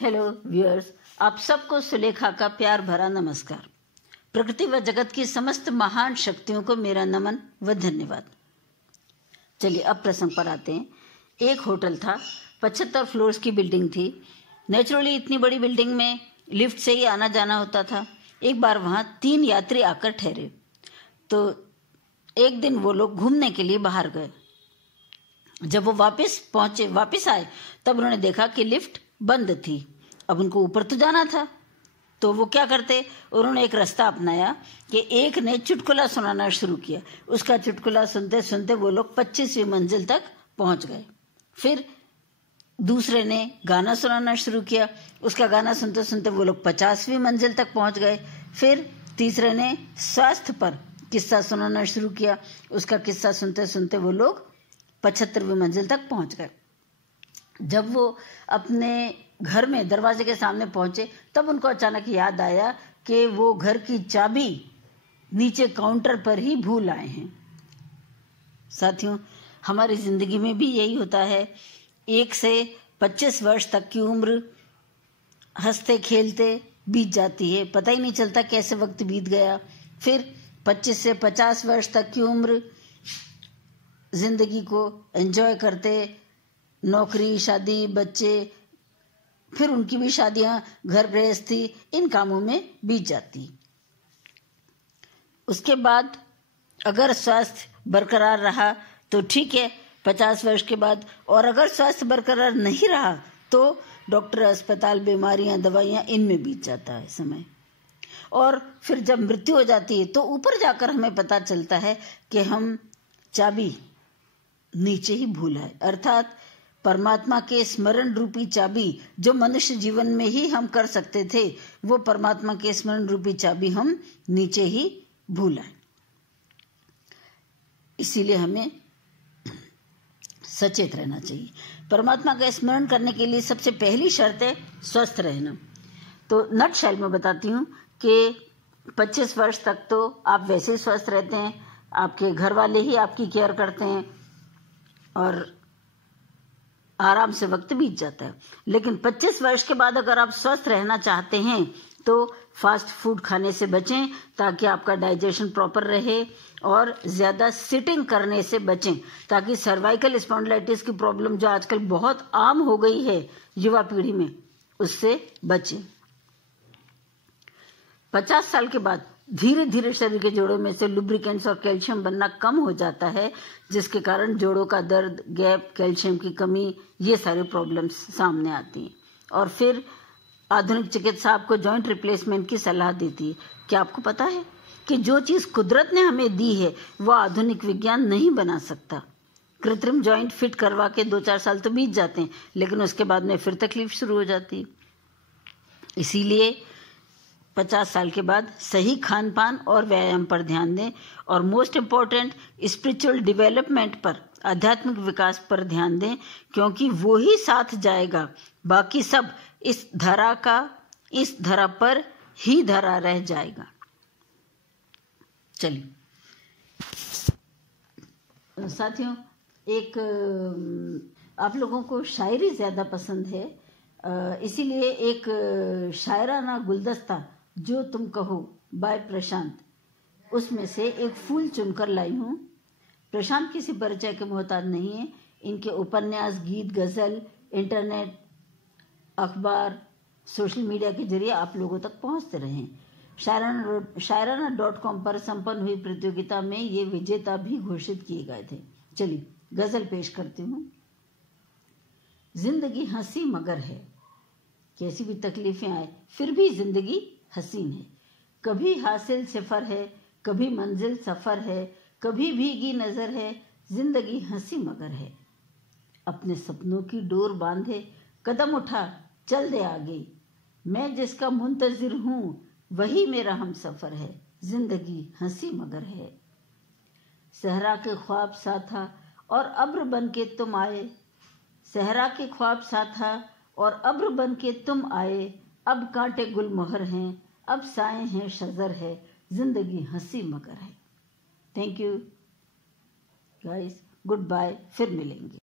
Hello viewers, आप सबको सुलेखा का प्यार भरा नमस्कार। प्रकृति व जगत की समस्त महान शक्तियों को मेरा नमन व धन्यवाद। चलिए अब प्रसंग पर आते हैं। एक होटल था, 75 फ्लोर्स की बिल्डिंग थी। नेचुरली इतनी बड़ी बिल्डिंग में लिफ्ट से ही आना जाना होता था। एक बार वहाँ 3 यात्री आकर ठहरे, तो एक दिन वो लोग घूमने के लिए बाहर गए। जब वो वापस आए तब उन्होंने देखा कि लिफ्ट बंद थी। अब उनको ऊपर तो जाना था, तो वो क्या करते, उन्होंने एक रास्ता अपनाया कि एक ने चुटकुला सुनाना शुरू किया। उसका चुटकुला सुनते सुनते वो लोग 25वीं मंजिल तक पहुंच गए। फिर दूसरे ने गाना सुनाना शुरू किया। उसका गाना सुनते सुनते वो लोग 50वीं मंजिल तक पहुंच गए। फिर तीसरे ने स्वास्थ्य पर किस्सा सुनाना शुरू किया। उसका किस्सा सुनते सुनते वो लोग 75वीं मंजिल तक पहुंच गए। जब वो अपने घर में दरवाजे के सामने पहुंचे तब उनको अचानक याद आया कि वो घर की चाबी नीचे काउंटर पर ही भूल आए हैं। साथियों, हमारी जिंदगी में भी यही होता है। 1 से 25 वर्ष तक की उम्र हंसते खेलते बीत जाती है, पता ही नहीं चलता कैसे वक्त बीत गया। फिर 25 से 50 वर्ष तक की उम्र जिंदगी को एंजॉय करते, नौकरी, शादी, बच्चे, फिर उनकी भी शादियां, घर गृहस्थी, इन कामों में बीत जाती। उसके बाद अगर स्वास्थ्य बरकरार रहा तो ठीक है, 50 वर्ष के बाद। और अगर स्वास्थ्य बरकरार नहीं रहा तो डॉक्टर, अस्पताल, बीमारियां, दवाइयां, इनमें बीत जाता है समय। और फिर जब मृत्यु हो जाती है तो ऊपर जाकर हमें पता चलता है कि हम चाबी नीचे ही भूल आए, अर्थात परमात्मा के स्मरण रूपी चाबी जो मनुष्य जीवन में ही हम कर सकते थे, वो परमात्मा के स्मरण रूपी चाबी हम नीचे ही भूल आए। इसीलिए हमें सचेत रहना चाहिए। परमात्मा का स्मरण करने के लिए सबसे पहली शर्त है स्वस्थ रहना। तो नटशेल में बताती हूँ कि 25 वर्ष तक तो आप वैसे ही स्वस्थ रहते हैं, आपके घर वाले ही आपकी केयर करते हैं और आराम से वक्त बीत जाता है। लेकिन 25 वर्ष के बाद अगर आप स्वस्थ रहना चाहते हैं तो फास्ट फूड खाने से बचें ताकि आपका डाइजेशन प्रॉपर रहे, और ज्यादा सिटिंग करने से बचें ताकि सर्वाइकल स्पॉन्डिलाइटिस की प्रॉब्लम जो आजकल बहुत आम हो गई है युवा पीढ़ी में, उससे बचें। 50 साल के बाद धीरे धीरे शरीर के जोड़ों में से लुब्रिकेंट्स और कैल्शियम बनना कम हो जाता है, जिसके कारण जोड़ों का दर्द, गैप, कैल्शियम की कमी, ये सारे प्रॉब्लम्स सामने आती हैं। और फिर आधुनिक चिकित्सा आपको जॉइंट रिप्लेसमेंट की सलाह देती है। क्या आपको पता है कि जो चीज कुदरत ने हमें दी है वो आधुनिक विज्ञान नहीं बना सकता। कृत्रिम जॉइंट फिट करवा के 2-4 साल तो बीत जाते हैं, लेकिन उसके बाद में फिर तकलीफ शुरू हो जाती है। इसीलिए 50 साल के बाद सही खान पान और व्यायाम पर ध्यान दें, और मोस्ट इम्पोर्टेंट स्पिरिचुअल डेवलपमेंट पर, आध्यात्मिक विकास पर ध्यान दें, क्योंकि वो ही साथ जाएगा। बाकी सब इस धरा पर ही धरा रह जाएगा। चलिए साथियों, एक आप लोगों को शायरी ज्यादा पसंद है, इसीलिए एक शायराना गुलदस्ता जो तुम कहो बाय प्रशांत, उसमें से एक फूल चुनकर लाई हूँ। प्रशांत किसी परिचय के मोहताज नहीं है। इनके उपन्यास, गीत, गजल इंटरनेट, अखबार, सोशल मीडिया के जरिए आप लोगों तक पहुंचते रहे। शायराना.com पर संपन्न हुई प्रतियोगिता में ये विजेता भी घोषित किए गए थे। चलिए गजल पेश करती हूँ। जिंदगी हंसी मगर है, कैसी भी तकलीफें आए फिर भी जिंदगी हसीन है। कभी हासिल सिफर है, कभी मंजिल सफर है, कभी भीगी नजर है, जिंदगी हंसी मगर है। अपने सपनों की डोर बांधे कदम उठा चल दे आगे, मैं जिसका मुंतजिर हूँ वही मेरा हम सफर है, जिंदगी हंसी मगर है। सहरा के ख्वाब सा था और अब्र बन के तुम आए, सहरा के ख्वाब सा था और अब्र बन के तुम आए। अब कांटे गुलमोहर हैं, अब साए हैं शजर है, जिंदगी हंसी मगर है। Thank you guys, good bye, फिर मिलेंगे।